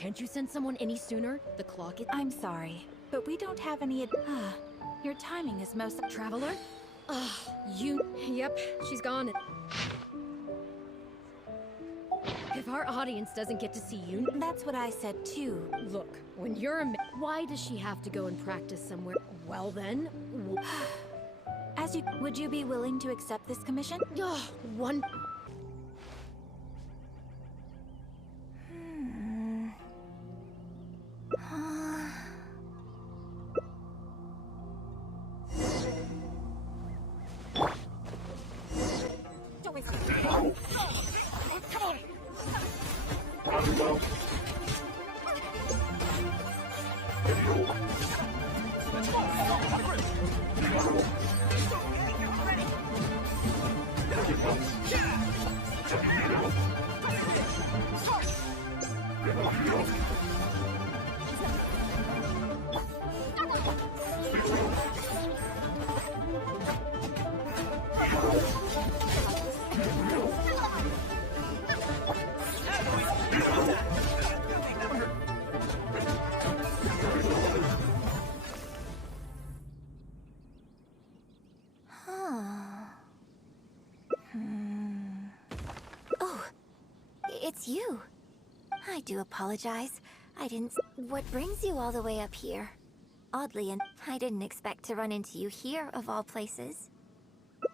Can't you send someone any sooner? The clock is— I'm sorry, but we don't have any your timing is most— Traveler? You— Yep, she's gone. If our audience doesn't get to see you— That's what I said too. Look, when you're why does she have to go and practice somewhere? Well then— Would you be willing to accept this commission? One— Don't wait. Come on! Oh, it's you. I do apologize. I didn't— What brings you all the way up here? Oddly, and I didn't expect to run into you here, of all places.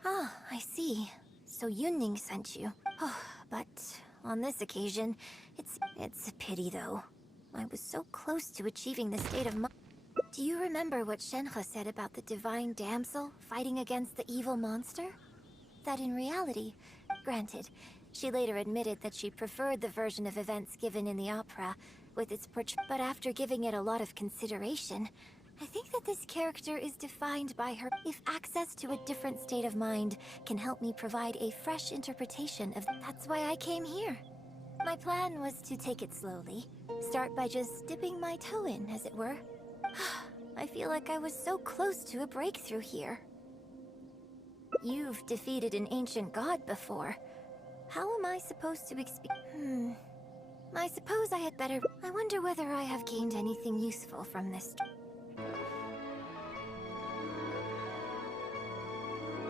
Ah, I see. So Yunning sent you. Oh, but on this occasion, it's a pity, though. I was so close to achieving the state of mind. Do you remember what Shenhe said about the divine damsel fighting against the evil monster? That in reality, granted, she later admitted that she preferred the version of events given in the opera, with its but after giving it a lot of consideration, I think that this character is defined by her. If access to a different state of mind can help me provide a fresh interpretation of— That's why I came here. My plan was to take it slowly, start by just dipping my toe in, as it were. I feel like I was so close to a breakthrough here. You've defeated an ancient god before. How am I supposed to I suppose I had better— I wonder whether I have gained anything useful from this.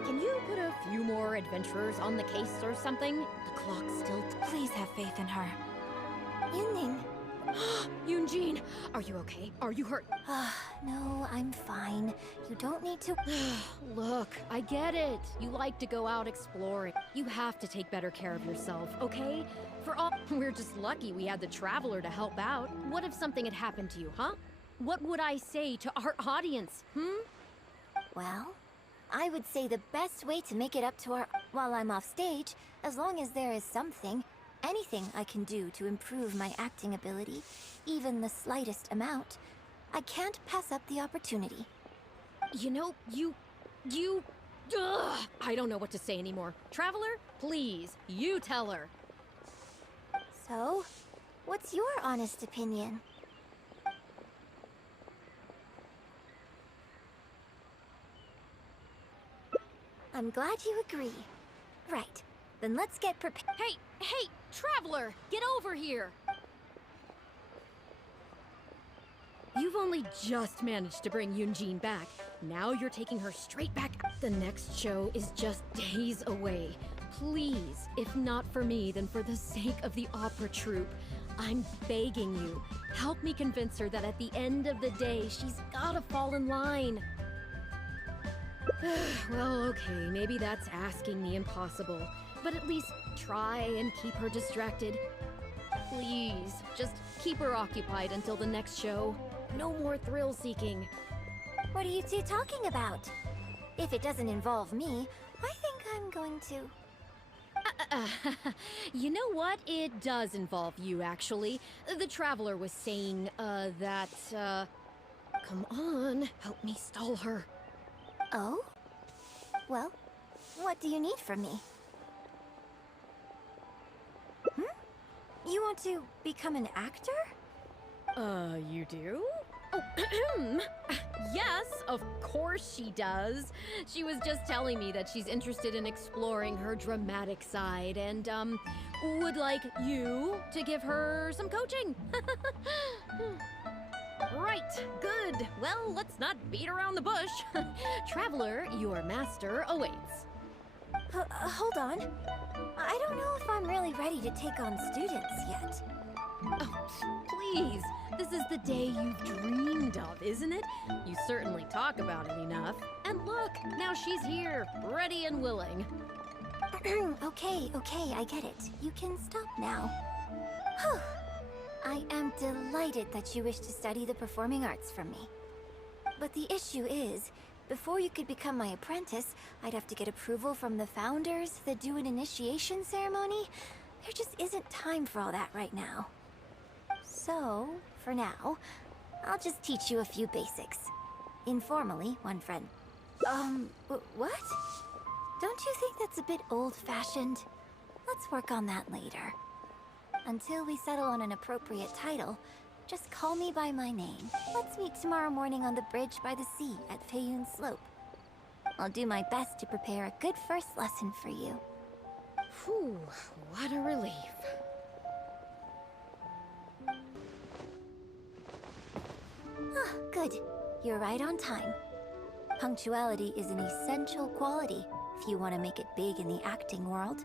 Can you put a few more adventurers on the case or something? The clock's still— Please have faith in her. Yunning. Yunjin, are you okay? Are you hurt? No, I'm fine. You don't need to— Look, I get it. You like to go out exploring. You have to take better care of yourself, okay? For all— We're just lucky we had the Traveler to help out. What if something had happened to you, huh? What would I say to our audience, Well, I would say the best way to make it up to our— While I'm off stage, as long as there is something, anything I can do to improve my acting ability, even the slightest amount, I can't pass up the opportunity. You know, Ugh! I don't know what to say anymore. Traveler, please, you tell her. So, what's your honest opinion? I'm glad you agree. Right, then let's get prepared. Hey, Traveler, get over here! You've only just managed to bring Yunjin back. Now you're taking her straight back. The next show is just days away. Please, if not for me, then for the sake of the opera troupe, I'm begging you, help me convince her that at the end of the day, she's gotta fall in line. Well, okay, maybe that's asking the impossible, but at least try and keep her distracted. Please, just keep her occupied until the next show. No more thrill-seeking. What are you two talking about? If it doesn't involve me, I think I'm going to... You know what? It does involve you, actually. The Traveler was saying, that, Come on, help me stall her. Oh? Well, what do you need from me? You want to become an actor? You do? Oh, yes, of course she does. She was just telling me that she's interested in exploring her dramatic side and, would like you to give her some coaching. Right, good. Well, let's not beat around the bush. Traveler, your master awaits. Hold on. I don't know if I'm really ready to take on students yet. Oh, please. This is the day you've dreamed of, isn't it? You certainly talk about it enough. And look, now she's here, ready and willing. Okay, I get it. You can stop now. Whew. I am delighted that you wish to study the performing arts from me. But the issue is, before you could become my apprentice, I'd have to get approval from the founders that do an initiation ceremony. There just isn't time for all that right now. So, for now, I'll just teach you a few basics. Informally, one friend. What? Don't you think that's a bit old-fashioned? Let's work on that later. Until we settle on an appropriate title, just call me by my name. Let's meet tomorrow morning on the bridge by the sea at Feiyun Slope. I'll do my best to prepare a good first lesson for you. Whew, what a relief. Ah, good. You're right on time. Punctuality is an essential quality if you want to make it big in the acting world.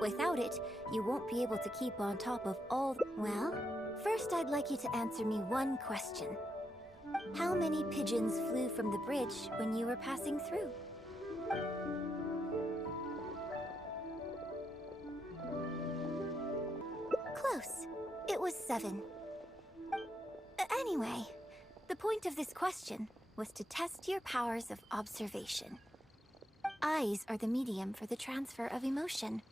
Without it, you won't be able to keep on top of all... Well, first I'd like you to answer me one question. How many pigeons flew from the bridge when you were passing through? Close. It was 7. Anyway, the point of this question was to test your powers of observation. Eyes are the medium for the transfer of emotion.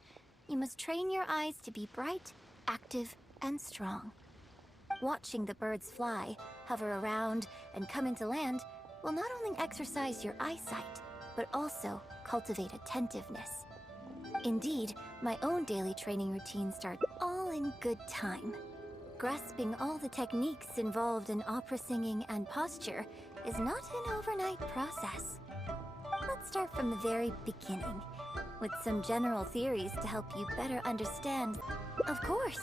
You must train your eyes to be bright, active, and strong. Watching the birds fly, hover around, and come into land will not only exercise your eyesight, but also cultivate attentiveness. Indeed, my own daily training routine starts all in good time. Grasping all the techniques involved in opera singing and posture is not an overnight process. Let's start from the very beginning, with some general theories to help you better understand. Of course,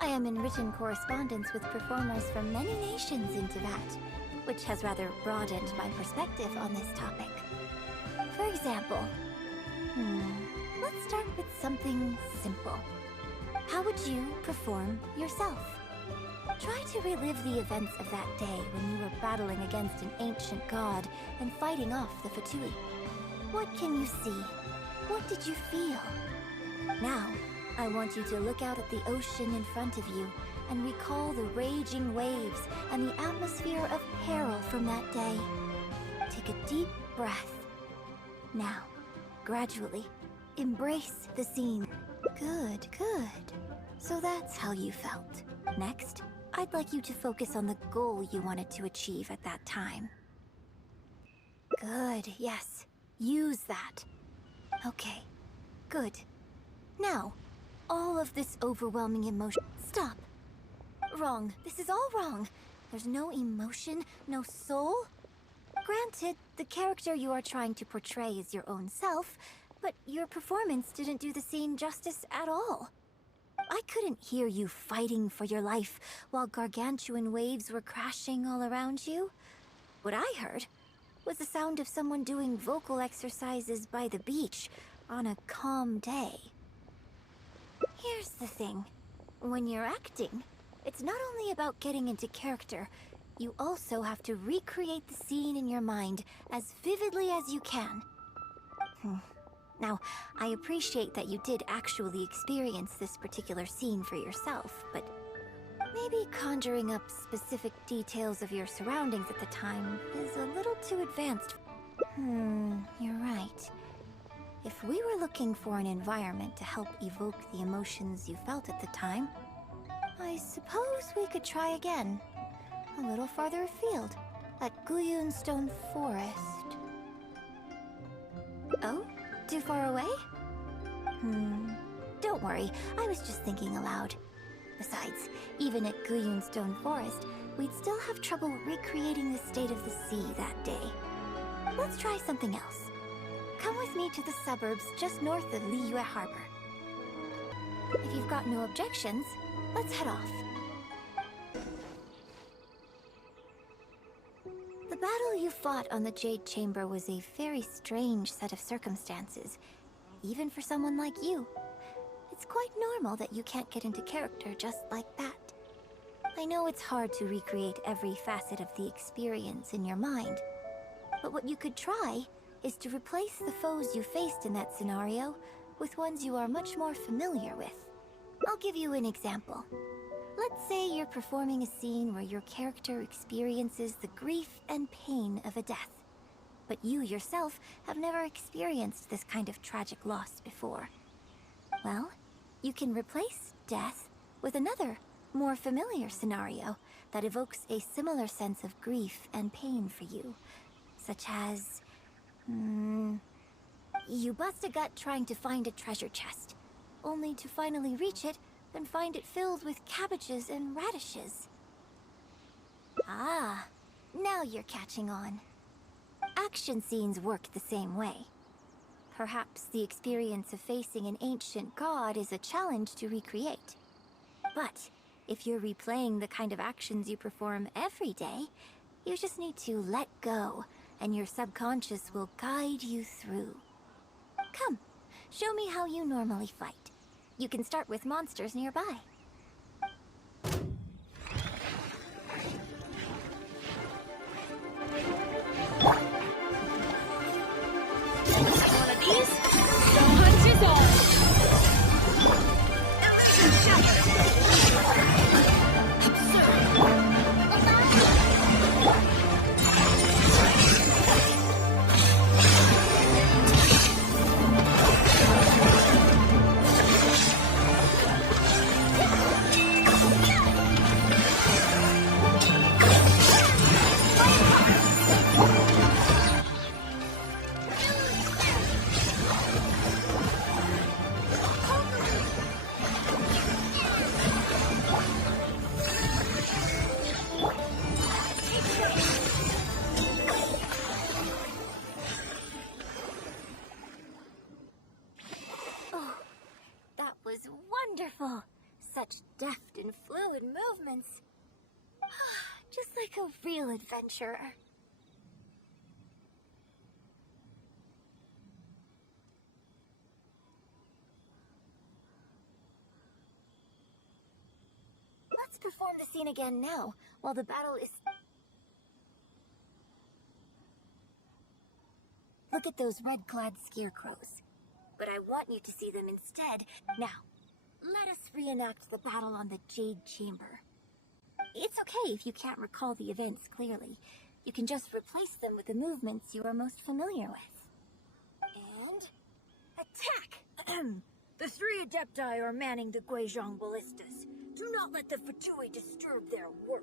I am in written correspondence with performers from many nations in Tibet, which has rather broadened my perspective on this topic. For example, let's start with something simple. How would you perform yourself? Try to relive the events of that day when you were battling against an ancient god and fighting off the Fatui. What can you see? What did you feel? Now, I want you to look out at the ocean in front of you and recall the raging waves and the atmosphere of peril from that day. Take a deep breath. Now, gradually, embrace the scene. Good. So that's how you felt. Next, I'd like you to focus on the goal you wanted to achieve at that time. Good, yes. Use that. Okay, good. Now, all of this overwhelming emotion... Stop! Wrong. This is all wrong. There's no emotion, no soul. Granted, the character you are trying to portray is your own self, but your performance didn't do the scene justice at all. I couldn't hear you fighting for your life while gargantuan waves were crashing all around you. What I heard was the sound of someone doing vocal exercises by the beach on a calm day. Here's the thing. When you're acting, it's not only about getting into character, you also have to recreate the scene in your mind as vividly as you can. Now, I appreciate that you did actually experience this particular scene for yourself, but maybe conjuring up specific details of your surroundings at the time is a little too advanced. You're right. If we were looking for an environment to help evoke the emotions you felt at the time, I suppose we could try again. A little farther afield, at Guyun Stone Forest. Oh? Too far away? Don't worry, I was just thinking aloud. Besides, even at Guyun Stone Forest, we'd still have trouble recreating the state of the sea that day. Let's try something else. Come with me to the suburbs just north of Liyue Harbor. If you've got no objections, let's head off. The battle you fought on the Jade Chamber was a very strange set of circumstances, even for someone like you. It's quite normal that you can't get into character just like that. I know it's hard to recreate every facet of the experience in your mind, but what you could try is to replace the foes you faced in that scenario with ones you are much more familiar with. I'll give you an example. Let's say you're performing a scene where your character experiences the grief and pain of a death, but you yourself have never experienced this kind of tragic loss before. Well, you can replace death with another, more familiar scenario that evokes a similar sense of grief and pain for you, such as... you bust a gut trying to find a treasure chest, only to finally reach it and find it filled with cabbages and radishes. Ah, now you're catching on. Action scenes work the same way. Perhaps the experience of facing an ancient god is a challenge to recreate. But if you're replaying the kind of actions you perform every day, you just need to let go, and your subconscious will guide you through. Come, show me how you normally fight. You can start with monsters nearby. One of these? The hunt is on! Wonderful! Such deft and fluid movements. Just like a real adventurer. Let's perform the scene again now, while the battle is... Look at those red-clad scarecrows. But I want you to see them instead. Now, let us reenact the battle on the Jade Chamber. It's okay if you can't recall the events clearly. You can just replace them with the movements you are most familiar with. And... attack! The 3 Adepti are manning the Guizhong ballistas. Do not let the Fatui disturb their work.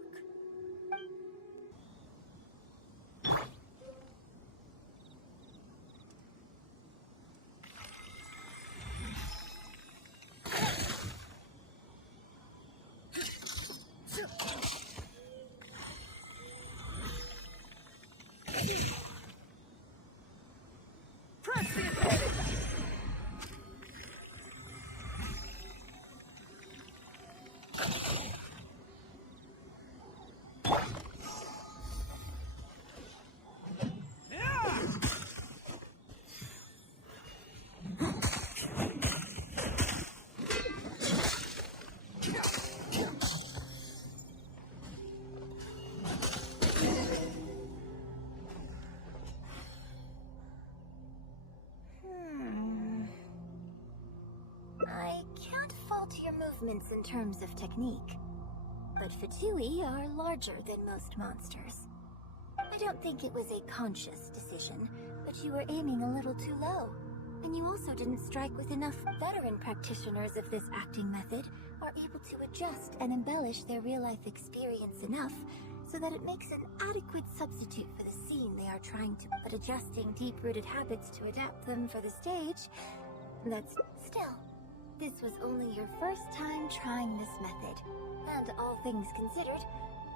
I can't fault your movements in terms of technique, but Fatui are larger than most monsters. I don't think it was a conscious decision, but you were aiming a little too low. And you also didn't strike with enough. Veteran practitioners of this acting method are able to adjust and embellish their real-life experience enough so that it makes an adequate substitute for the scene they are trying to... But adjusting deep-rooted habits to adapt them for the stage, that's... Still, this was only your first time trying this method. And all things considered,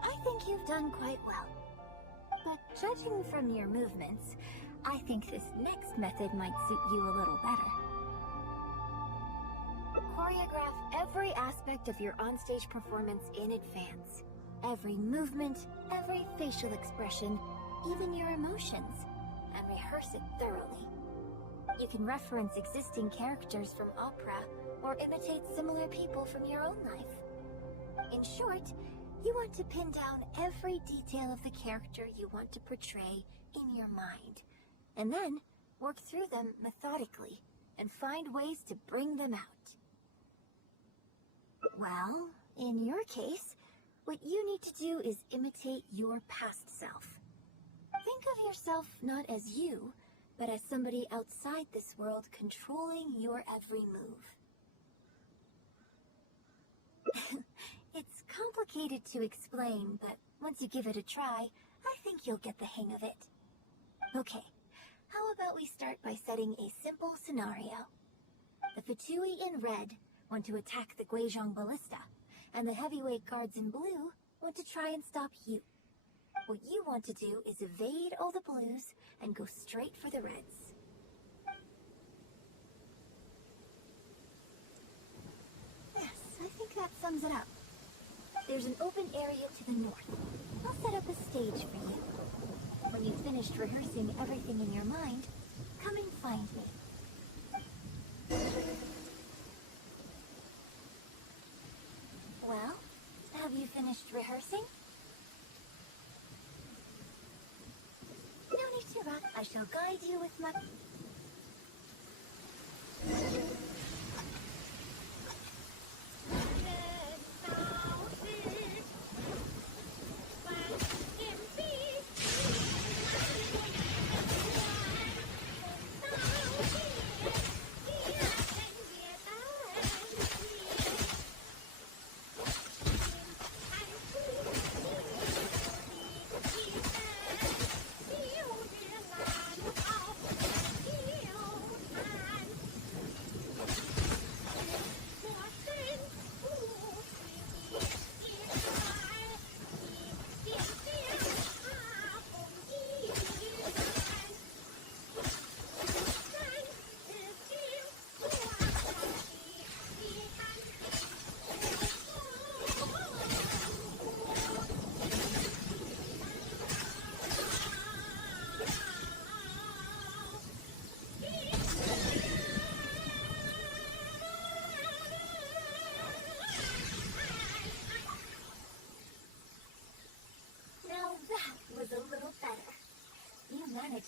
I think you've done quite well. But judging from your movements, I think this next method might suit you a little better. Choreograph every aspect of your onstage performance in advance. Every movement, every facial expression, even your emotions, and rehearse it thoroughly. You can reference existing characters from opera or imitate similar people from your own life. In short, you want to pin down every detail of the character you want to portray in your mind, and then work through them methodically and find ways to bring them out. Well, in your case, what you need to do is imitate your past self. Think of yourself not as you, but as somebody outside this world controlling your every move. It's complicated to explain, but once you give it a try, I think you'll get the hang of it. Okay, how about we start by setting a simple scenario? The Fatui in red want to attack the Guizhong Ballista, and the heavyweight guards in blue want to try and stop you. What you want to do is evade all the blues and go straight for the reds. Yes, I think that sums it up. There's an open area to the north. I'll set up a stage for you. When you've finished rehearsing everything in your mind, come and find me. Well, have you finished rehearsing? No need to rush. I shall guide you with my...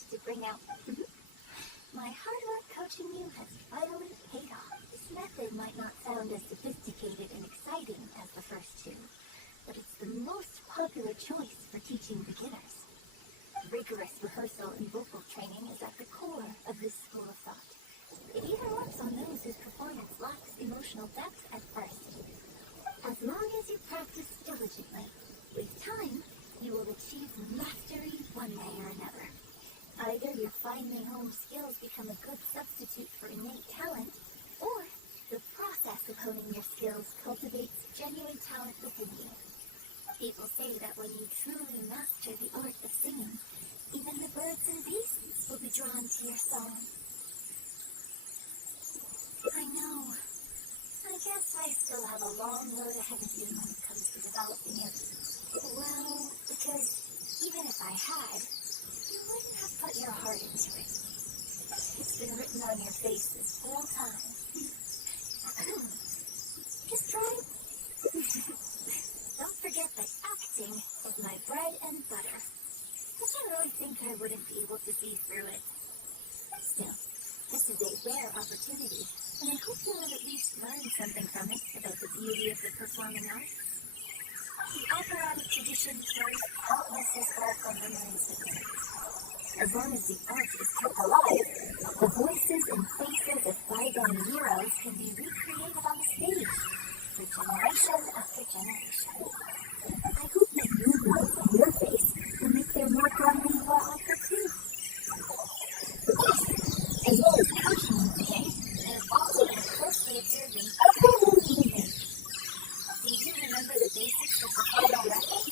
To bring out. My hard work coaching you has finally paid off. This method might not sound as sophisticated and exciting as the first two, but it's the most popular choice for teaching beginners. Rigorous rehearsal and vocal training is at the core of this school of thought. It even works on those whose performance lacks emotional depth at first. As long as you practice diligently, with time, you will achieve mastery one way or another. Either your finely honed skills become a good substitute for innate talent, or the process of honing your skills cultivates genuine talent within you. People say that when you truly master the art of singing, even the birds and beasts will be drawn to your song. I know. I guess I still have a long road ahead of you when it comes to developing it. Well, because even if I had, you wouldn't have put your heart into it. It's been written on your face this whole time. Just try. Don't forget that acting is my bread and butter. Did you really think I wouldn't be able to see through it? Still, this is a rare opportunity, and I hope you'll at least learn something from it about the beauty of the performing arts. The operatic tradition carries countless historical memories of it. As long as the art is kept alive, the voices and faces of bygone heroes can be recreated on the stage for generation after generation. I hope that movements on your face will make their mark on me while I pursue. As well as coaching you today, and also closely observing every move you make. Do you remember the basics of the photo record?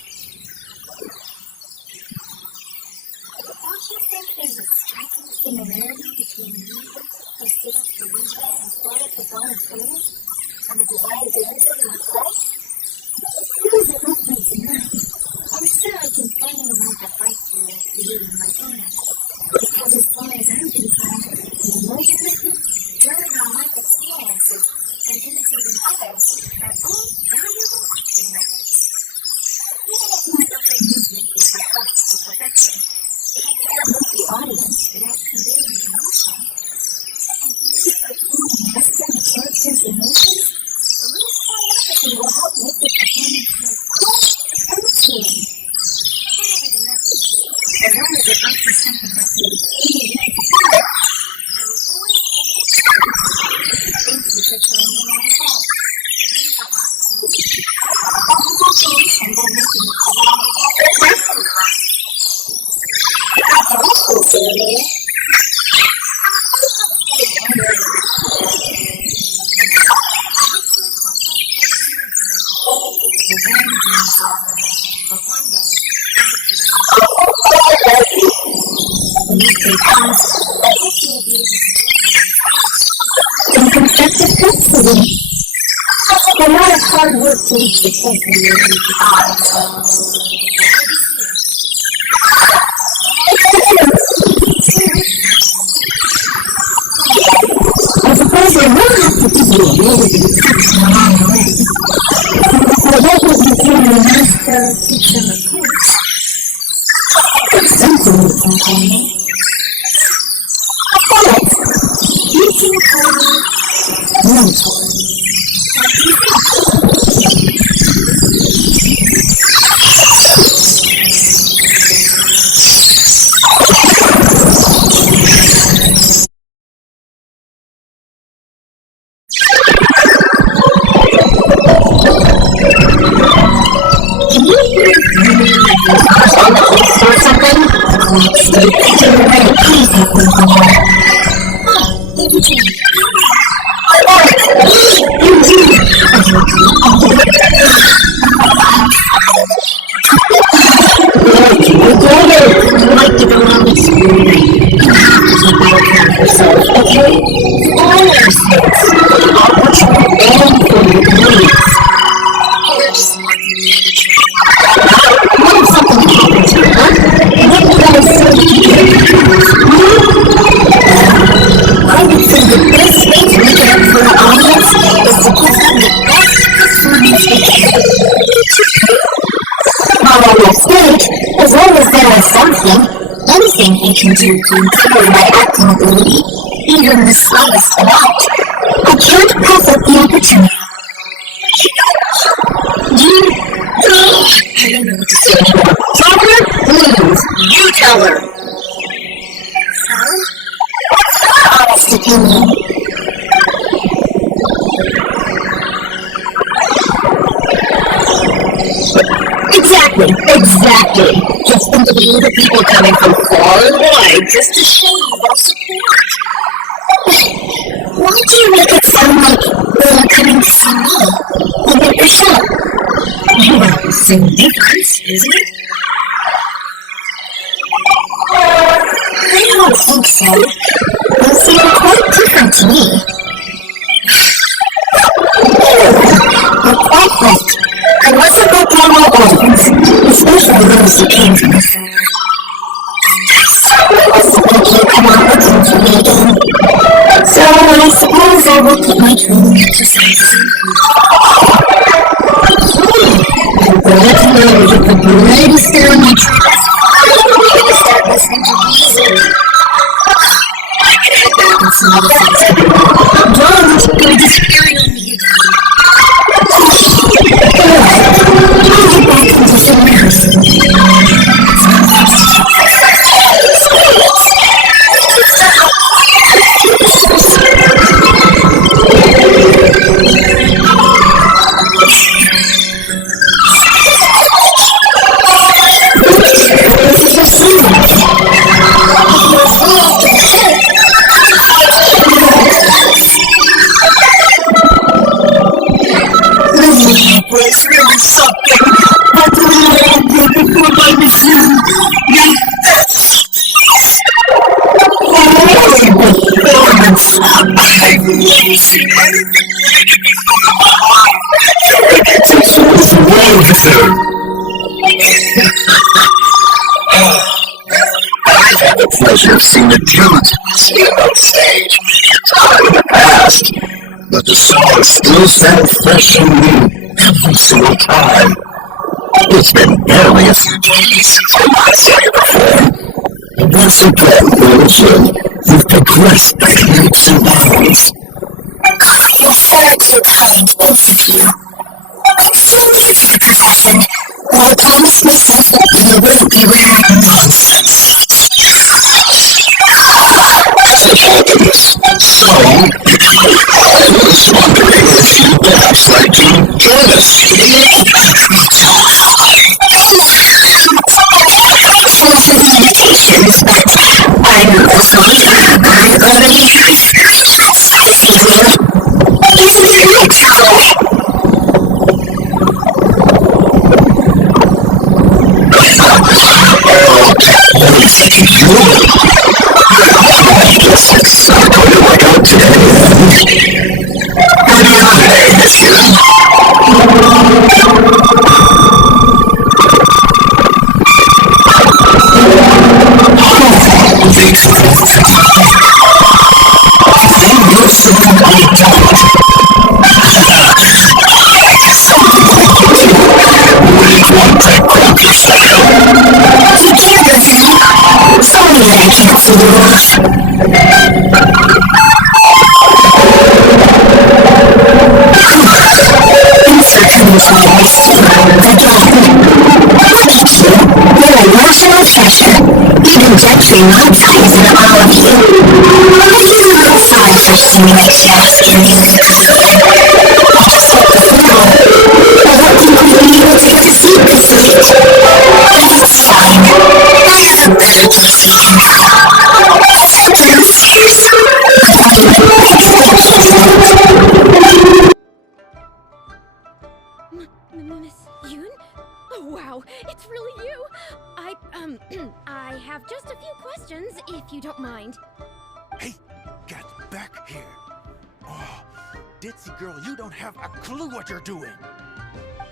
these emotions, a little choreography will help make the performance feel fresh and appealing. Whatever the message, as long as it offers something that can immediately feel it, I will always hold it. Thank you for trying me out at all. It means a lot to me. Congratulations on making it to the end of the and constructive criticism. A lot of hard work to reach the point where you're ready to I suppose I will have to give you a little bit of touch along the way. I hope that you can master teach them a course. Something you can call me. You can call me mentor. As long as there is something, anything I can do to improve my acting ability, even the slightest amount, I can't pass up the opportunity. I don't know what to say anymore. Tell her, please, you tell her. So? What's your honest opinion? Exactly. Just think of the other people coming from far and wide just to show you our support. Why do you make it sound like they're coming to see me? Look at your show. Well, same difference, isn't it? I don't think so. They seem quite different to me. You're quite right. I wasn't that normal audience, especially those who came from us. I certainly wasn't making you come out looking for me again. So I suppose I will keep my training exercises in. I'm glad to know you get the greatest elementary class. I'm going to start listening to music. I can head back and some other things to do. Don't go disappearing on me again. Was really something. But I did before my machine. Performance. I've never seen anything like it before in my life. Your reputation is well deserved. I've had the pleasure of seeing the talent you on stage time in the past, but the songs still sound fresh and new every single time. It's been barely a few days since I last saw you perform. And once again, Genshin, you've progressed by leaps and bounds. You're so kind both of you. I'm so new to the profession, but I promised myself that you will be wearing nonsense. So, I was wondering if you'd perhaps like to join us. Thankful for the invitation, but I'm afraid I already have class this evening. Isn't that right, Tom? Looks like it's not going to work out today. Any other day, monsieur? Most of them I don't. Wouldn't want to cramp your style. You can't go then. Sorry that I can't see you off. Thanks for coming to my steamer again. Look at you. You're a national treasure. Even Genshin once is in awe of you. I'm sorry for seeming like just your music career. I just hope the final. I hope you will be able to succeed this week. It's fine. I have a better place we can go. Let's head downstairs. Miss Yoon? Oh, wow, it's really you! I have just a few questions, if you don't mind. Hey, get back here. Oh, ditzy girl, you don't have a clue what you're doing.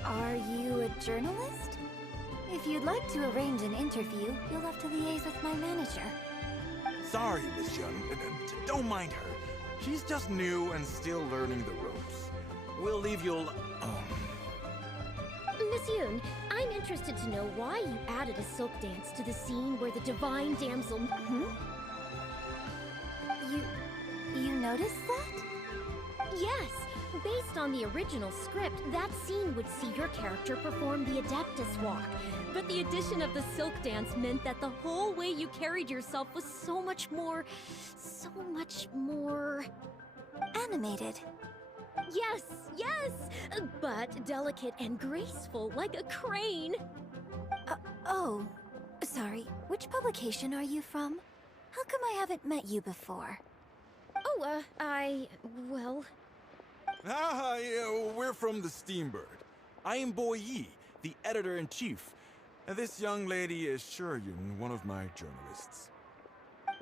Are you a journalist? If you'd like to arrange an interview, you'll have to liaise with my manager. Sorry, Miss Young. Don't mind her. She's just new and still learning the ropes. We'll leave you Miss Yoon, I'm interested to know why you added a silk dance to the scene where the divine damsel... You noticed that? Yes! Based on the original script, that scene would see your character perform the Adeptus Walk. But the addition of the silk dance meant that the whole way you carried yourself was so much more... Animated. Yes, yes! But delicate and graceful, like a crane. Oh. Sorry, which publication are you from? How come I haven't met you before? Oh, well... we're from the Steambird. I am Boy Yi, the editor-in-chief. And this young lady is Shuryun, one of my journalists.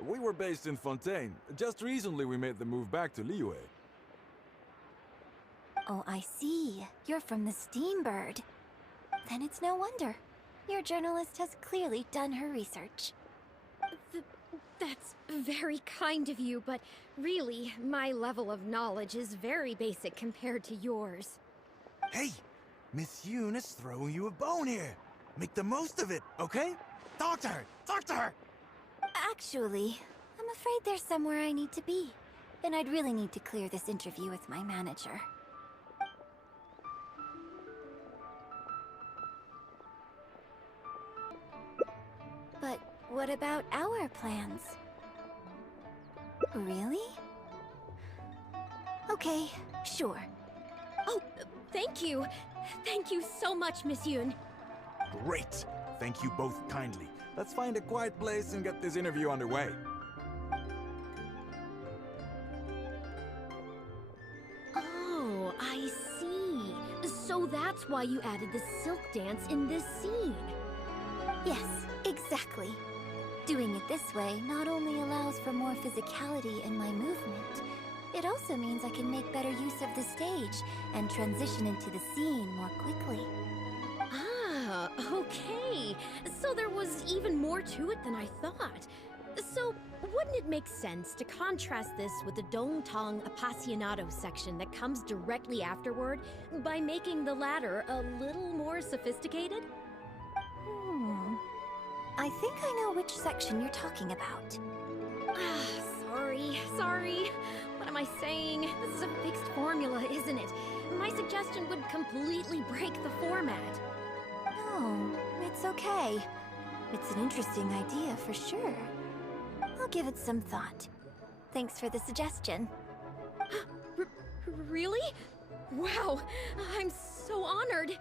We were based in Fontaine. Just recently we made the move back to Liyue. Oh, I see. You're from the Steambird. Then it's no wonder. Your journalist has clearly done her research. That's very kind of you, but really, my level of knowledge is very basic compared to yours. Hey, Miss Yoon is throwing you a bone here. Make the most of it, okay? Talk to her! Talk to her! Actually, I'm afraid there's somewhere I need to be. And I'd really need to clear this interview with my manager. But what about our plans? Really? Okay, sure. Oh, thank you! Thank you so much, Miss Yoon. Great! Thank you both kindly. Let's find a quiet place and get this interview underway. Oh, I see. So that's why you added the silk dance in this scene. Yes, exactly. Doing it this way not only allows for more physicality in my movement, it also means I can make better use of the stage and transition into the scene more quickly. Ah, okay. So there was even more to it than I thought. So, wouldn't it make sense to contrast this with the Dongtong Appassionado section that comes directly afterward by making the latter a little more sophisticated? I think I know which section you're talking about. Ah, sorry. What am I saying? This is a fixed formula, isn't it? My suggestion would completely break the format. No, it's okay. It's an interesting idea for sure. I'll give it some thought. Thanks for the suggestion. Really? Wow, I'm so honored.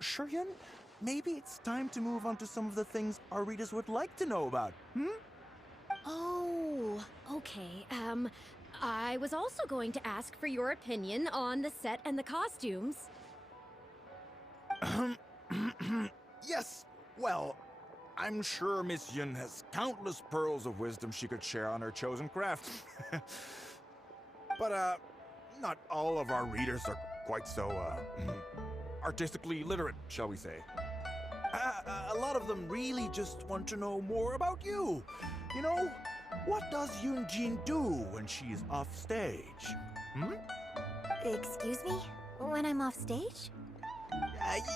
Shuryun, maybe it's time to move on to some of the things our readers would like to know about, Oh, okay. I was also going to ask for your opinion on the set and the costumes. Yes, well, I'm sure Miss Yun has countless pearls of wisdom she could share on her chosen craft. But, not all of our readers are quite so, artistically literate, shall we say. A lot of them really just want to know more about you. You know, what does Yunjin do when she's off stage? Excuse me? When I'm off stage?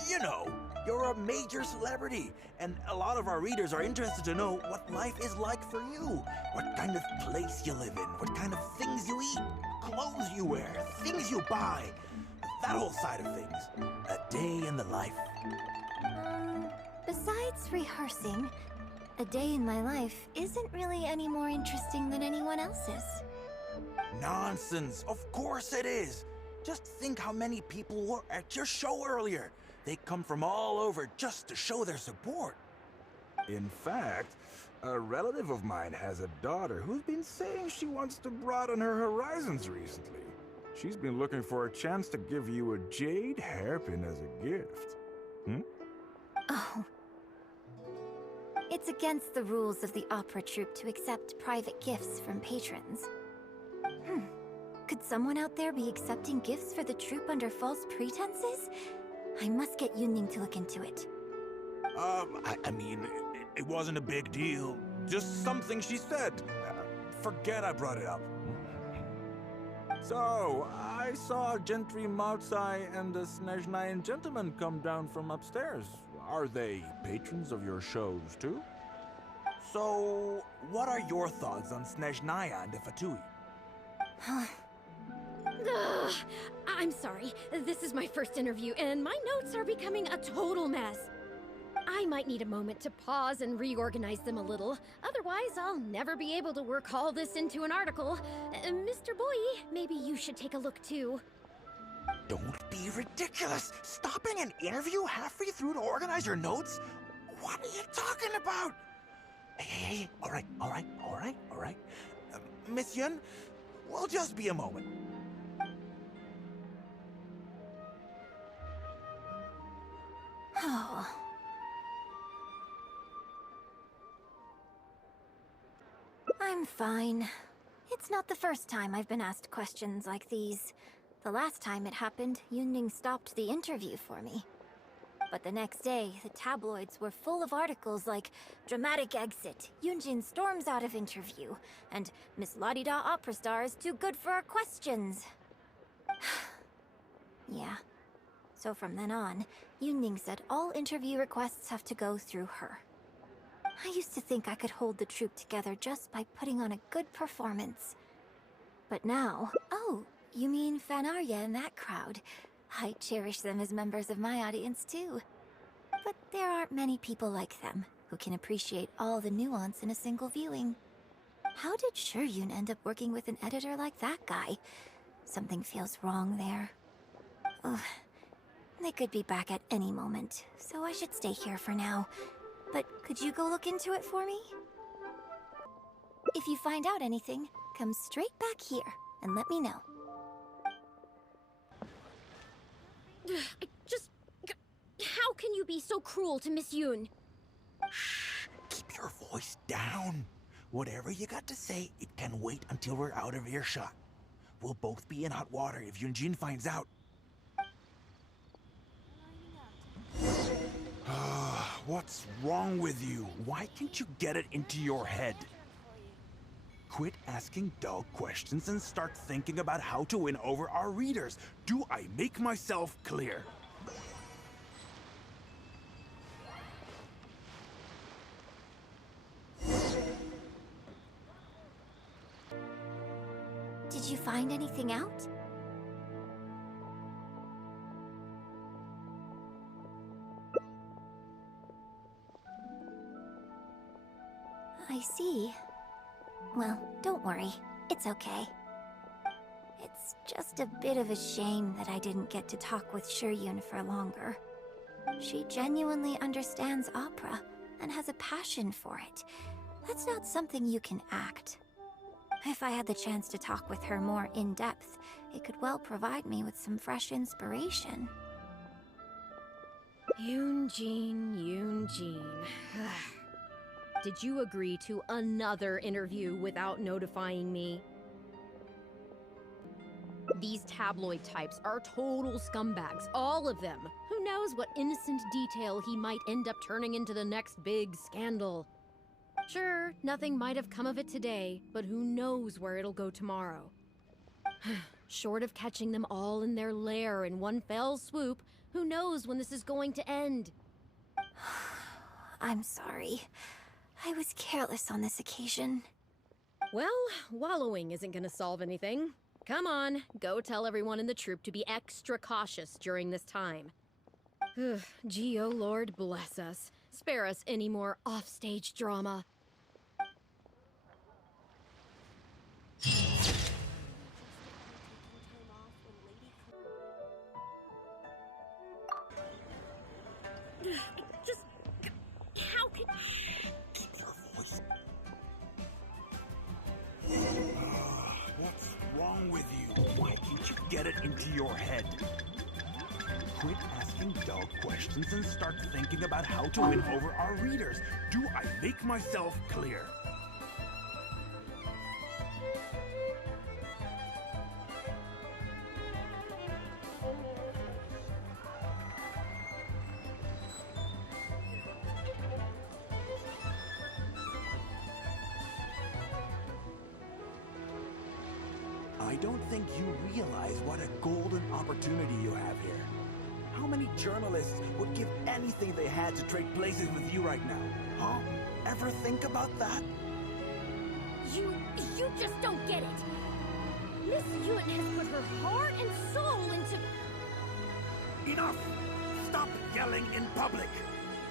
You know, you're a major celebrity, and a lot of our readers are interested to know what life is like for you. What kind of place you live in, what kind of things you eat, clothes you wear, things you buy. That whole side of things. A day in the life. Besides rehearsing, a day in my life isn't really any more interesting than anyone else's. Nonsense. Of course it is. Just think how many people were at your show earlier. They come from all over just to show their support. In fact, a relative of mine has a daughter who's been saying she wants to broaden her horizons recently. She's been looking for a chance to give you a jade hairpin as a gift. Oh. It's against the rules of the opera troupe to accept private gifts from patrons. Could someone out there be accepting gifts for the troupe under false pretenses? I must get Yunning to look into it. I mean, it wasn't a big deal. Just something she said. Forget I brought it up. So, I saw Gentry Moutsai and the Snezhnayan gentleman come down from upstairs. Are they patrons of your shows, too? So, what are your thoughts on Snezhnaya and the Fatui? Ugh, I'm sorry. This is my first interview, and my notes are becoming a total mess. I might need a moment to pause and reorganize them a little. Otherwise, I'll never be able to work all this into an article. Mr. Boyi, maybe you should take a look too. Don't be ridiculous! Stopping an interview halfway through to organize your notes? What are you talking about? Hey, all right. Miss Yun, we'll just be a moment. Oh. I'm fine. It's not the first time I've been asked questions like these. The last time it happened, Yunning stopped the interview for me. But the next day, the tabloids were full of articles like "Dramatic Exit, Yunjin storms out of interview," and "Miss La-di-da opera star is too good for our questions." Yeah. So from then on, Yunning said all interview requests have to go through her. I used to think I could hold the troupe together just by putting on a good performance. But now... Oh, you mean Fanarya and that crowd. I cherish them as members of my audience too. But there aren't many people like them, who can appreciate all the nuance in a single viewing. How did Shuryun end up working with an editor like that guy? Something feels wrong there. Ugh. They could be back at any moment, so I should stay here for now. But could you go look into it for me? If you find out anything, come straight back here and let me know. How can you be so cruel to Miss Yun? Shh, keep your voice down. Whatever you got to say, it can wait until we're out of earshot. We'll both be in hot water if Yunjin finds out. What's wrong with you? Why can't you get it into your head? Quit asking dull questions and start thinking about how to win over our readers. Do I make myself clear? find anything out? I see. Well, don't worry. It's okay. It's just a bit of a shame that I didn't get to talk with Shiryun for longer. She genuinely understands opera and has a passion for it. That's not something you can act. If I had the chance to talk with her more in depth, it could well provide me with some fresh inspiration. Yoonjin. Did you agree to another interview without notifying me? These tabloid types are total scumbags, all of them. Who knows what innocent detail he might end up turning into the next big scandal? Sure, nothing might have come of it today, but who knows where it'll go tomorrow. Short of catching them all in their lair in one fell swoop, who knows when this is going to end? I'm sorry. I was careless on this occasion. Well, wallowing isn't gonna solve anything. Come on, go tell everyone in the troupe to be extra cautious during this time. Gee, oh Lord, bless us. Spare us any more offstage drama. Just... how could... What's wrong with you? Why can't you get it into your head? Quit asking dull questions and start thinking about how to win over our readers. Do I make myself clear? I don't think you realize what a golden opportunity you have here. How many journalists would give anything they had to trade places with you right now? Huh? Ever think about that? You just don't get it. Miss Yun has put her heart and soul into... Enough! Stop yelling in public!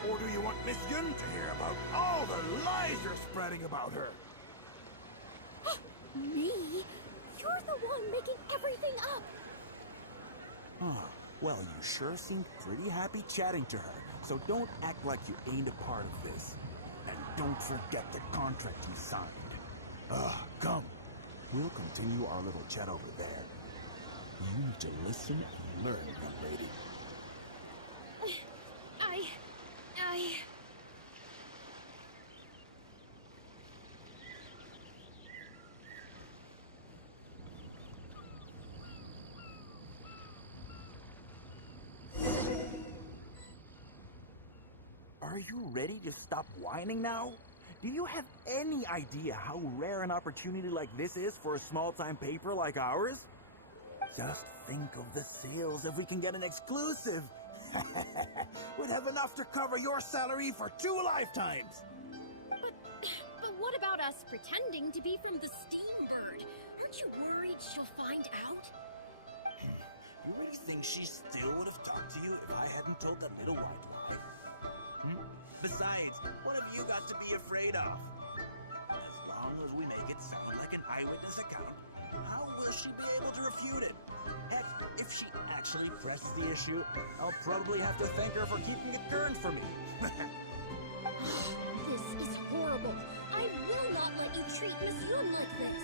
Or do you want Miss Yun to hear about all the lies you're spreading about her? Me? You're the one making everything up. Huh. Well, you sure seem pretty happy chatting to her, so don't act like you ain't a part of this. And don't forget the contract you signed. Come. We'll continue our little chat over there. You need to listen and learn, young lady. Are you ready to stop whining now? Do you have any idea how rare an opportunity like this is for a small-time paper like ours? Just think of the sales if we can get an exclusive. We'd have enough to cover your salary for 2 lifetimes. But what about us pretending to be from the Steambird? Aren't you worried she'll find out? You really think she still would have talked to you if I hadn't told that little white lie? Besides, what have you got to be afraid of? As long as we make it sound like an eyewitness account, how will she be able to refute it? Heck, if she actually presses the issue, I'll probably have to thank her for keeping it current for me. This is horrible. I will not let you treat Miss Yun like this.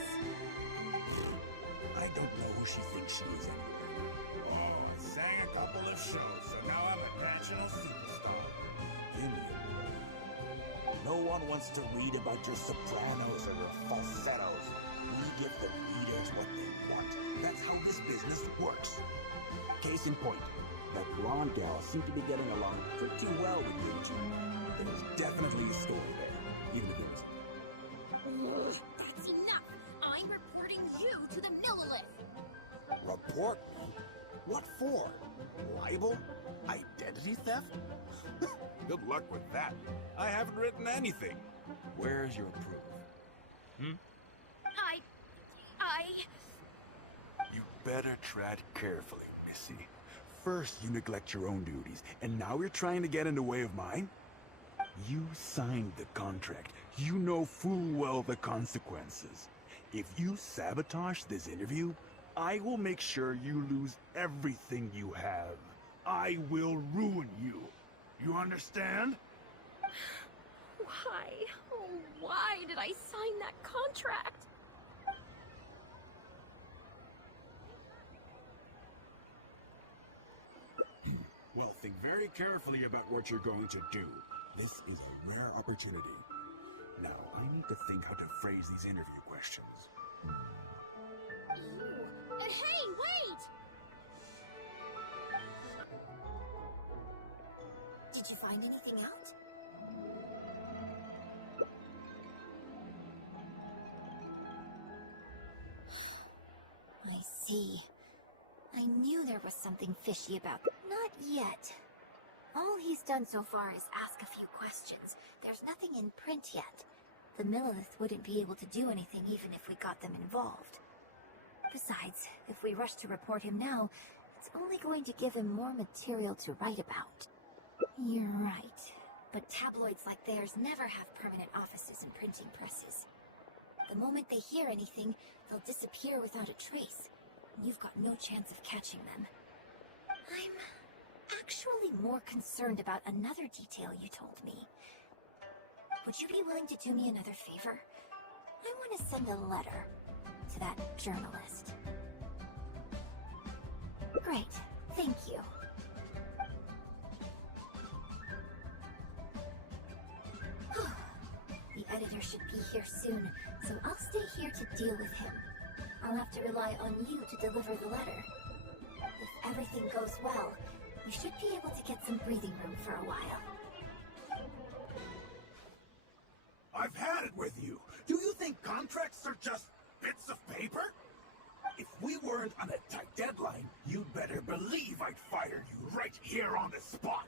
I don't know who she thinks she is anyway. Oh, sang a couple of shows, so now I'm a national superstar. Give me a break. No one wants to read about your sopranos or your falsettos. We give the readers what they want. That's how this business works. Case in point, that blonde gal seemed to be getting along pretty well with you two. There was definitely a story there, even if it was... That's enough. I'm reporting you to the Millilith. Report me? What for? Libel? Identity theft? Good luck with that. I haven't written anything. Where's your proof? better tread carefully, Missy. First, you neglect your own duties, and now you're trying to get in the way of mine? You signed the contract. You know full well the consequences. If you sabotage this interview, I will make sure you lose everything you have. I will ruin you. You understand? Why? Oh, why did I sign that contract? Well, think very carefully about what you're going to do. This is a rare opportunity. Now, I need to think how to phrase these interview questions. Hey, wait! Did you find anything out? I see. I knew there was something fishy about that. Not yet. All he's done so far is ask a few questions. There's nothing in print yet. The Millilith wouldn't be able to do anything even if we got them involved. Besides, if we rush to report him now, it's only going to give him more material to write about. You're right. But tabloids like theirs never have permanent offices and printing presses. The moment they hear anything, they'll disappear without a trace. You've got no chance of catching them. I'm actually more concerned about another detail you told me. Would you be willing to do me another favor? I want to send a letter to that journalist. Great, thank you. The editor should be here soon, so I'll stay here to deal with him. I'll have to rely on you to deliver the letter. If everything goes well, you should be able to get some breathing room for a while. I've had it with you. Do you think contracts are just bits of paper? If we weren't on a tight deadline, you'd better believe I'd fire you right here on the spot.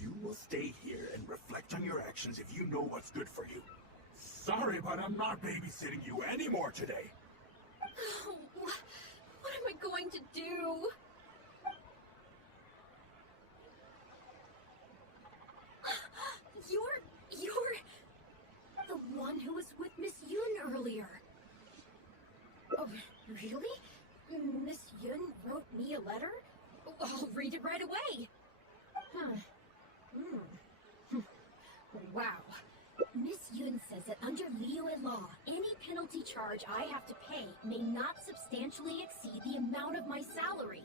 You will stay here and reflect on your actions if you know what's good for you. Sorry, but I'm not babysitting you anymore today. Oh, what am I going to do? You're the one who was with Miss Yun earlier. Oh, really? Miss Yun wrote me a letter? I'll read it right away. Huh. Wow. Miss Yun says that under Liyue law, any penalty charge I have to pay may not substantially exceed the amount of my salary.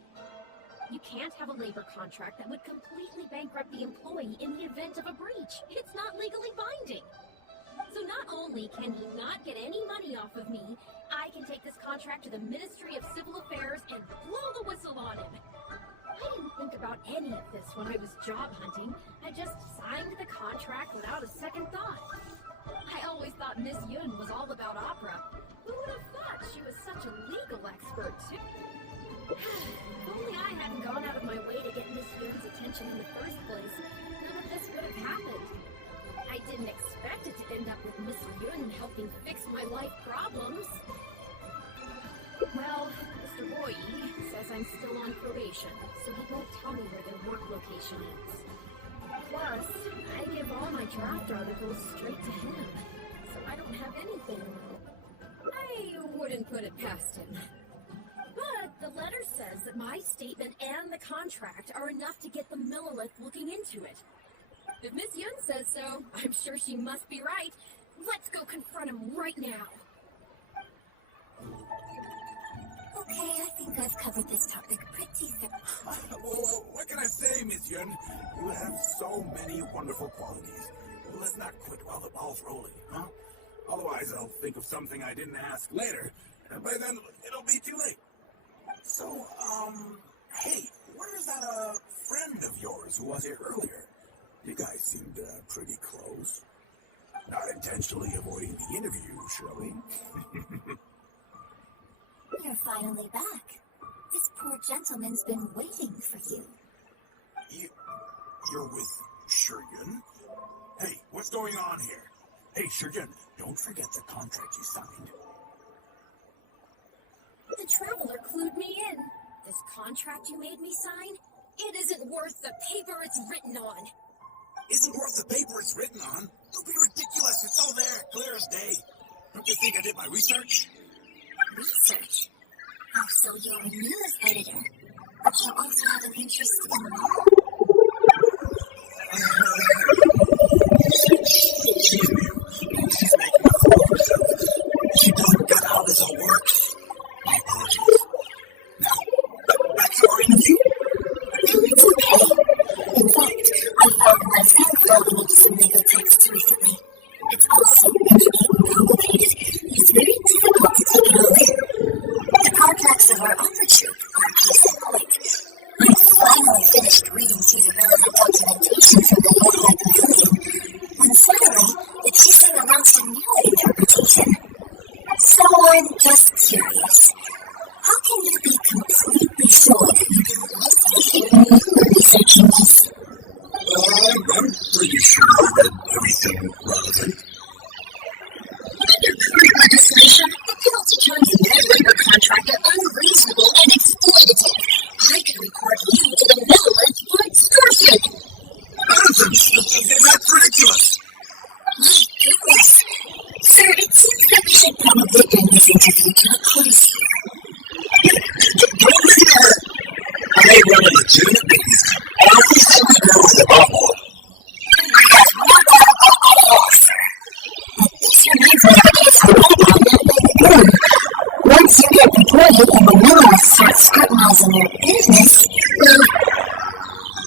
You can't have a labor contract that would completely bankrupt the employee in the event of a breach. It's not legally binding. So not only can he not get any money off of me, I can take this contract to the Ministry of Civil Affairs and blow the whistle on him. I didn't think about any of this when I was job hunting. I just signed the contract without a second thought. I always thought Miss Yun was all about opera. Who would have thought she was such a legal expert, too? If only I hadn't gone out of my way to get Miss Yun's attention in the first place, none of this would have happened. I didn't expect it to end up with Miss Yun helping fix my life problems. Well, Mr. Boyi says I'm still on probation, so he won't tell me where their work location is. Plus, I give all my draft articles straight to him, so I don't have anything. I wouldn't put it past him. But the letter says that my statement and the contract are enough to get the Millilith looking into it. If Miss Yun says so, I'm sure she must be right. Let's go confront him right now. Okay, I think I've covered this topic pretty thoroughly. Well, what can I say, Miss Yun? You have so many wonderful qualities. Let's not quit while the ball's rolling, huh? Otherwise, I'll think of something I didn't ask later, and by then, it'll be too late. So, hey, where's that, friend of yours who was here earlier? You guys seemed, pretty close. Not intentionally avoiding the interview, surely? You're finally back. This poor gentleman's been waiting for you. You're with Shiryun? Hey, what's going on here? Hey, Shiryun, don't forget the contract you signed. the Traveler clued me in. This contract you made me sign, it isn't worth the paper it's written on. Isn't worth the paper it's written on? Don't be ridiculous. It's all there, clear as day. Don't you think I did my research? Research? Oh, so you're a news editor, but you also have an interest in law? She's making a fool of herself. She doesn't get how this all works. My apologies. Now, back to our interview. No, it's okay. In fact, I found myself delving into some legal texts recently. It's all so intricate and complicated, it's very difficult to take it all in. The contracts of our opera troupe are case in point. I finally finished reading through the relevant documentation from the Lord Pavilion, when suddenly the key singer announced a new interpretation. So I'm just curious. How can you be completely sure that you didn't miss anything when you were researching this? I'm pretty sure I read everything relevant. Under current legislation, the penalty terms in their labor contract are unreasonable and exploitative. I can report you to the Netherlands for extortion. That's ridiculous. My goodness. Sir, it seems that we should probably bring this interview to a close here. Don't listen to her. I run a legitimate business. Everything we know is above board. I have no doubt about that at all, sir. But this reminds me of a case I read about not long ago. Once you get reported and the Millers start scrutinizing your business, well,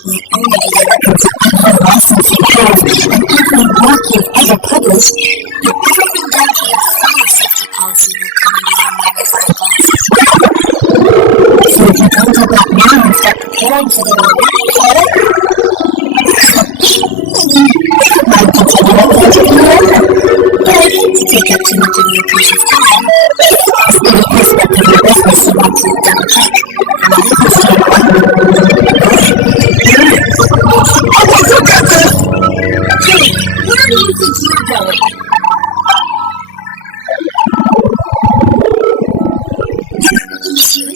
not only do they look into every license you have and every work you've ever published, but everything down to your fire safety policy will come under their magnifying glass as well. So if you don't go back now and start preparing for the automatic header, might continue on the interview, but I'd hate to take up too much of your precious time. Is there any aspect of your business you want to double check from a legal standpoint? Hey, where do you think you're going? Monsieur?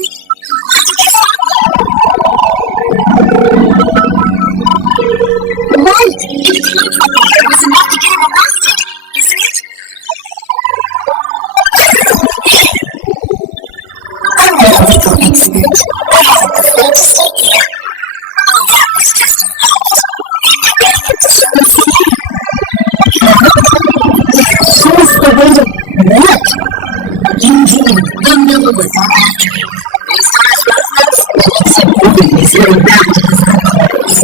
Right! The contract was enough to get him arrested, isn't it? I'm not a legal expert. I haven't the faintest idea. All that was just an act. Shows the way to what? Eugene, the middle was all after him. Based on his reference, it makes him really very bad to his headquarters.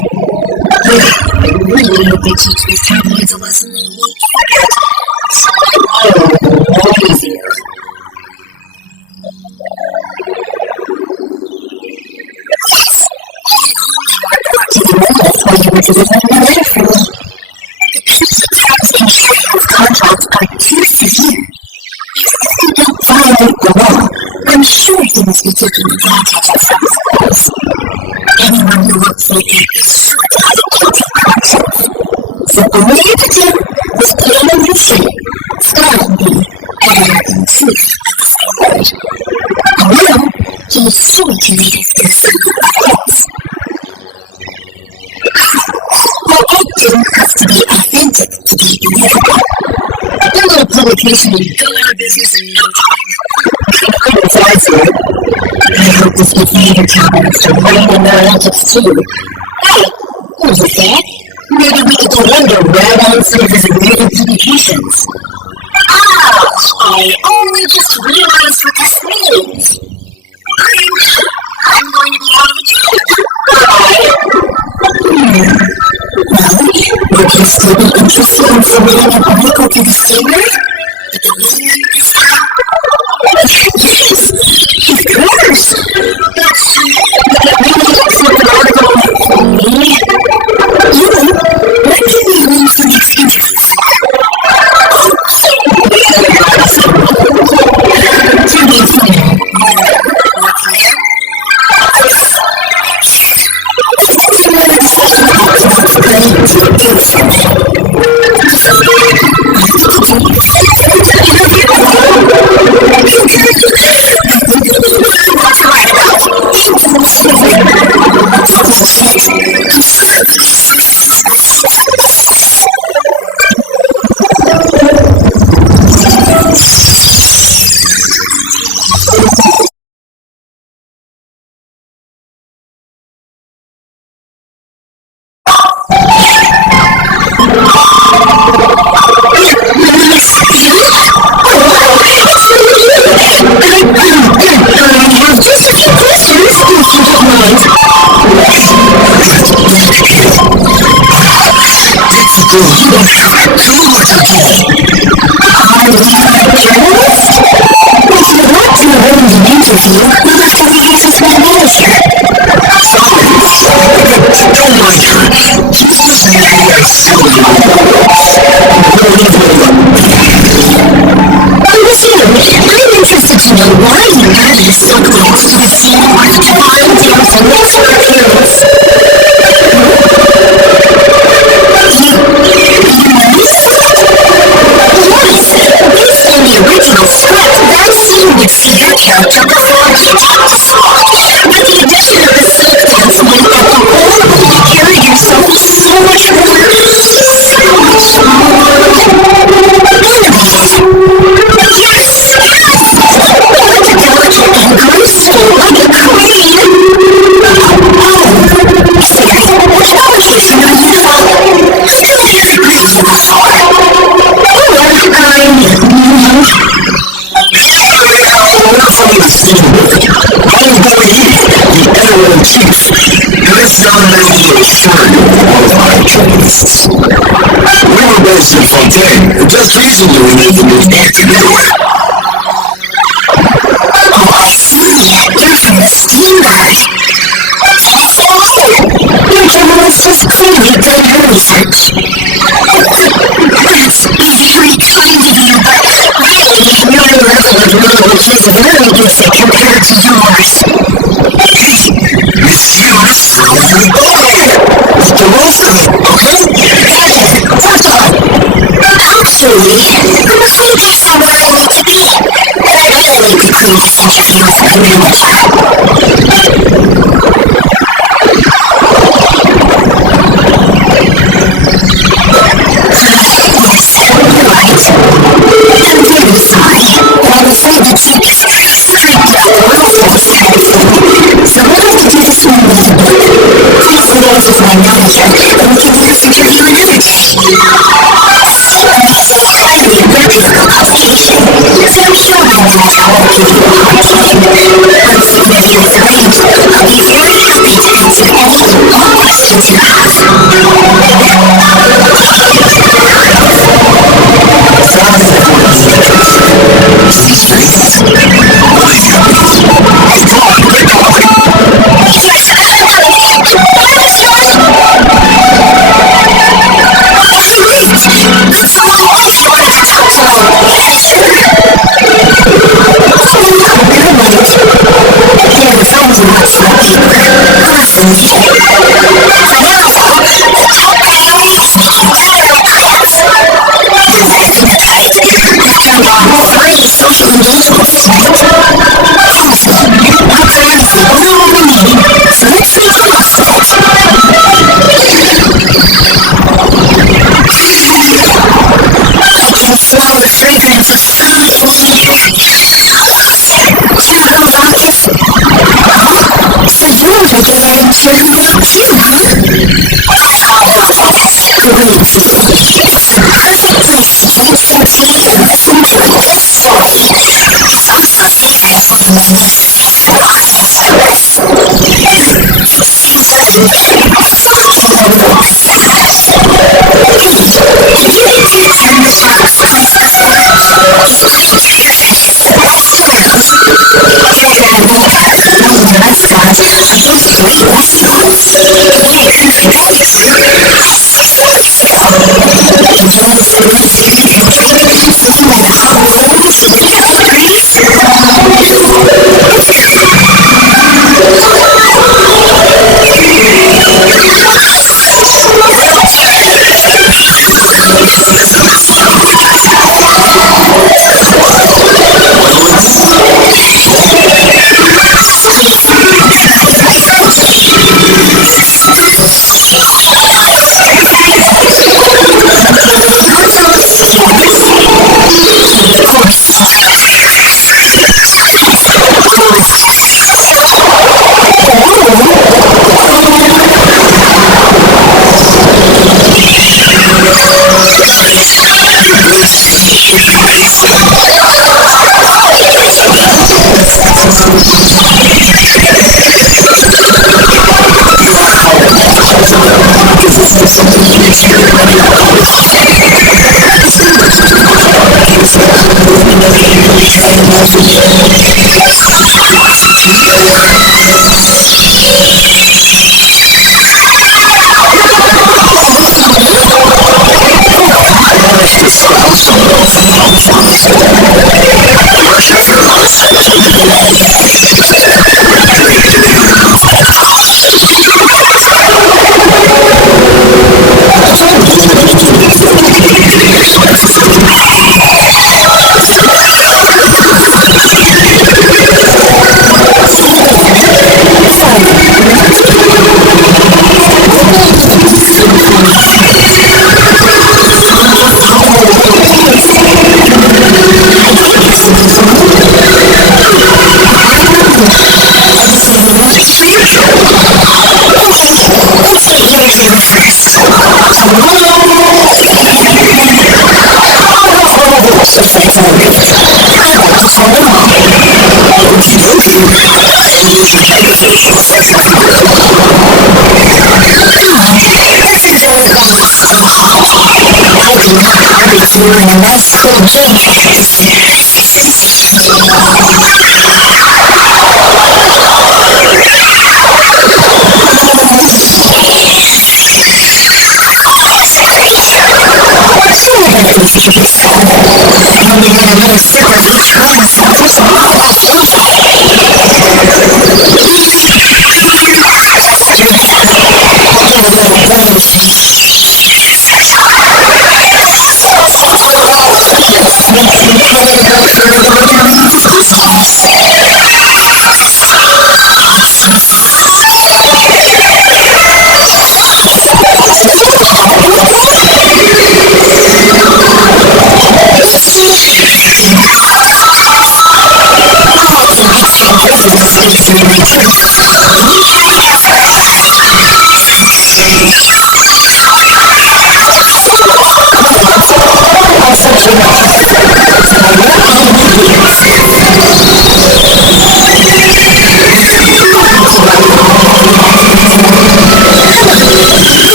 I really hope they teach these tabloids a lesson they won't forget. So all easier. Yes, report to the Lilith while you were delivering the letter for me. The penalty terms in Sheriff's contract are too severe. Even if they don't violate the law, I'm sure he must be taking advantage of some schools. Anyone who looks like that is sure to have a guilty conscience. So all he had to do was put on a new suit, styling the editor-in-chief of the same word. And now, he is sure to make us do something else. Well, it didn't have to be authentic to be believable. Your little publication would go out of business in no time. Besides that, I hope this gives the other cabinets to rein in their antics too. Hey, who's it there? Maybe we could get him to write on some of his related publications. Oh, I only just realized what this means. I'm going to be out of the job. Bye. Well, would you still be interested in submitting an article to the Saber? The Dominion is out. Yes, of course. But maybe it's an article for me. What can we arrange the next interview for? To be clear, more clear? That's great. I'm interested to know why you added so close to the scene where the divine damsel makes her appearance. Yes, based on the original script, that scene would see your character perform the attack to Smoke, but the addition of the silk dance meant that the whole you carried yourself so much more animated. Yes! Like a delicate and graceful, like a queen. Application of uniform. I might have agreed to before. From the student, I'm Boyi, the editor-in-chief, and this young lady is Shiryu, one of my journalists. We were based in Fontaine, just recently we made the move back to New York. Oh, I see. You're from the Steamboat. Take it away. Your journalist has clearly done her research. That's very kind of you, but really, my level of knowledge is very basic compared to yours. Hey, Monsieur Frozen Boy! The most of it, okay? What's up? Actually, I'm afraid that's not where I need to be. But I really need to clear this interview with my manager. I'm very sorry, but I'm afraid the chick is freaked out the rest of this kind of thing. So we'll have to do this one with a book. Please liaise with my manager, and we can do this interview another day. This is a highly reputable publication, so I'm sure my manager won't give you a hard time. Once the interview is arranged, I'll be very happy to answer any and all questions you have. These dreams? Believe you me. I'm going, get going! Yes, I'm coming. Where's yours? Wait, it's my wife you wanted to talk to. Yeah, sure. Oh, never mind. There's only much for paper. Listen. For now, though, the top priority is making dinner with plans. That's in the tight. I've turned on 3 social engagements tonight. Thankfully, our plan is the only one remaining, so let's make the most of it. I can smell the fragrance of food in the air. 2 little rockets? Oh, so you were together in Germany too, huh? Doing a nice cool drink. When you get another sip of each one,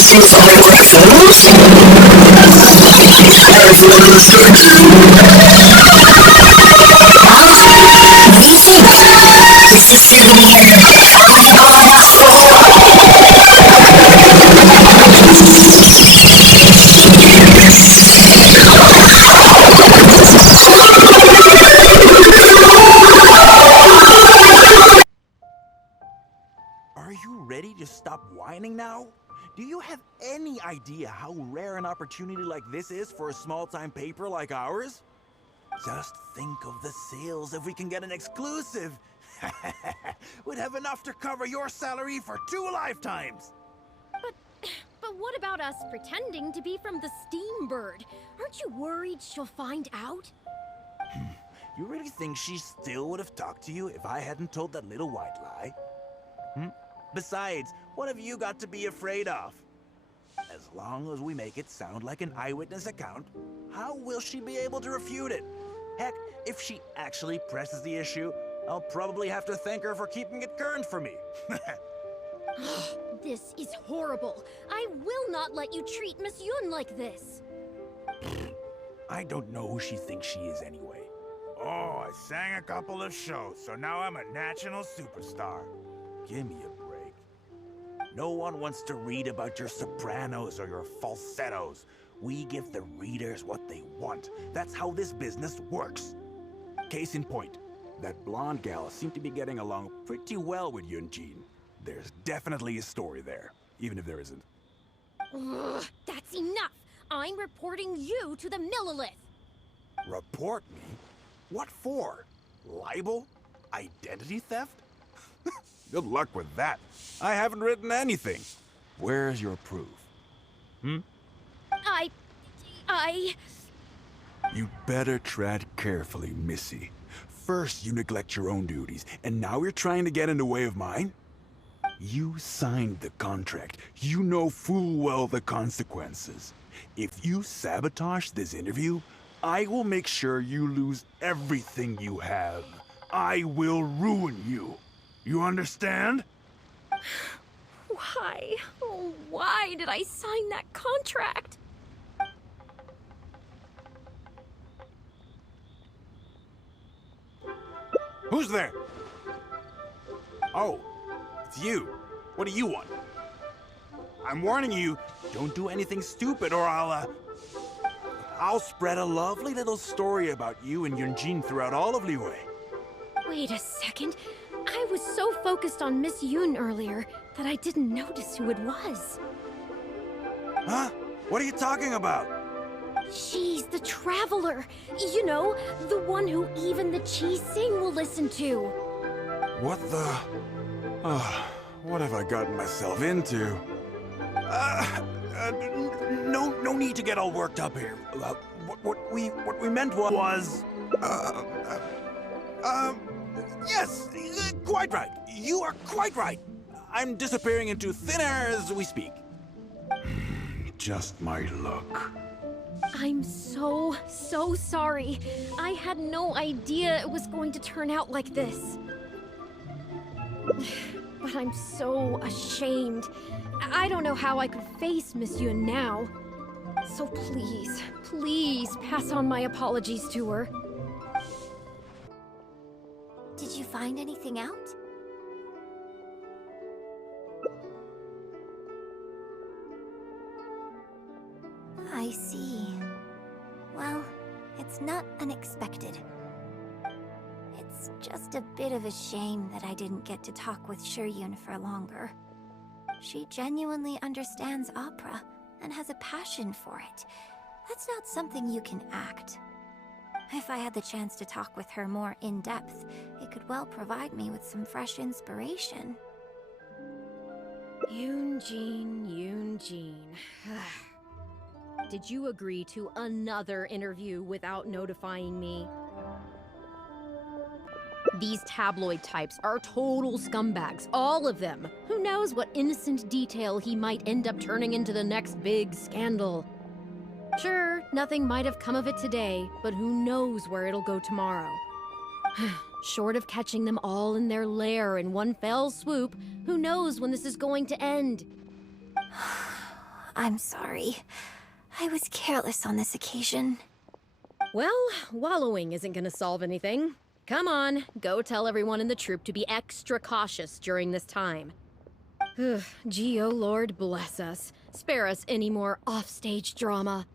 she's only like photos? Everyone understood you. You say that. This is souvenir. I bought a Are you ready to stop whining now? Do you have any idea how rare an opportunity like this is for a small-time paper like ours? Just think of the sales if we can get an exclusive. We'd have enough to cover your salary for 2 lifetimes. But what about us pretending to be from the Steam Bird? Aren't you worried she'll find out? You really think she still would have talked to you if I hadn't told that little white lie? Besides, what have you got to be afraid of? As long as we make it sound like an eyewitness account, how will she be able to refute it? Heck, if she actually presses the issue, I'll probably have to thank her for keeping it current for me. This is horrible. I will not let you treat Miss Yun like this. I don't know who she thinks she is anyway. Oh, I sang a couple of shows, so now I'm a national superstar. Give me a break. No one wants to read about your sopranos or your falsettos. We give the readers what they want. That's how this business works. Case in point, that blonde gal seemed to be getting along pretty well with Yunjin. There's definitely a story there, even if there isn't. Ugh, that's enough. I'm reporting you to the Millilith. Report me? What for? Libel? Identity theft? Good luck with that. I haven't written anything. Where's your proof? You better tread carefully, Missy. First you neglect your own duties, and now you're trying to get in the way of mine? You signed the contract. You know full well the consequences. If you sabotage this interview, I will make sure you lose everything you have. I will ruin you. You understand? Why? Oh, why did I sign that contract? Who's there? Oh, it's you. What do you want? I'm warning you, don't do anything stupid or I'll spread a lovely little story about you and Yunjin throughout all of Liyue. Wait a second. I was so focused on Miss Yun earlier that I didn't notice who it was. Huh? What are you talking about? She's the Traveler. You know, the one who even the Chi Sing will listen to. What the... what have I gotten myself into? No need to get all worked up here. What we meant was... yes, quite right. You are quite right. I'm disappearing into thin air as we speak. Just my luck. I'm so sorry. I had no idea it was going to turn out like this. But I'm so ashamed. I don't know how I could face Miss Yun now. So please pass on my apologies to her. Did you find anything out? I see. Well, it's not unexpected. It's just a bit of a shame that I didn't get to talk with Shiryun for longer. She genuinely understands opera and has a passion for it. That's not something you can act. If I had the chance to talk with her more in depth, it could well provide me with some fresh inspiration. Yunjin. Did you agree to another interview without notifying me? These tabloid types are total scumbags, all of them. Who knows what innocent detail he might end up turning into the next big scandal. Sure, nothing might have come of it today, but who knows where it'll go tomorrow. Short of catching them all in their lair in one fell swoop, who knows when this is going to end? I'm sorry. I was careless on this occasion. Well, wallowing isn't gonna solve anything. Come on, go tell everyone in the troop to be extra cautious during this time. Gee, oh Lord bless us. Spare us any more offstage drama.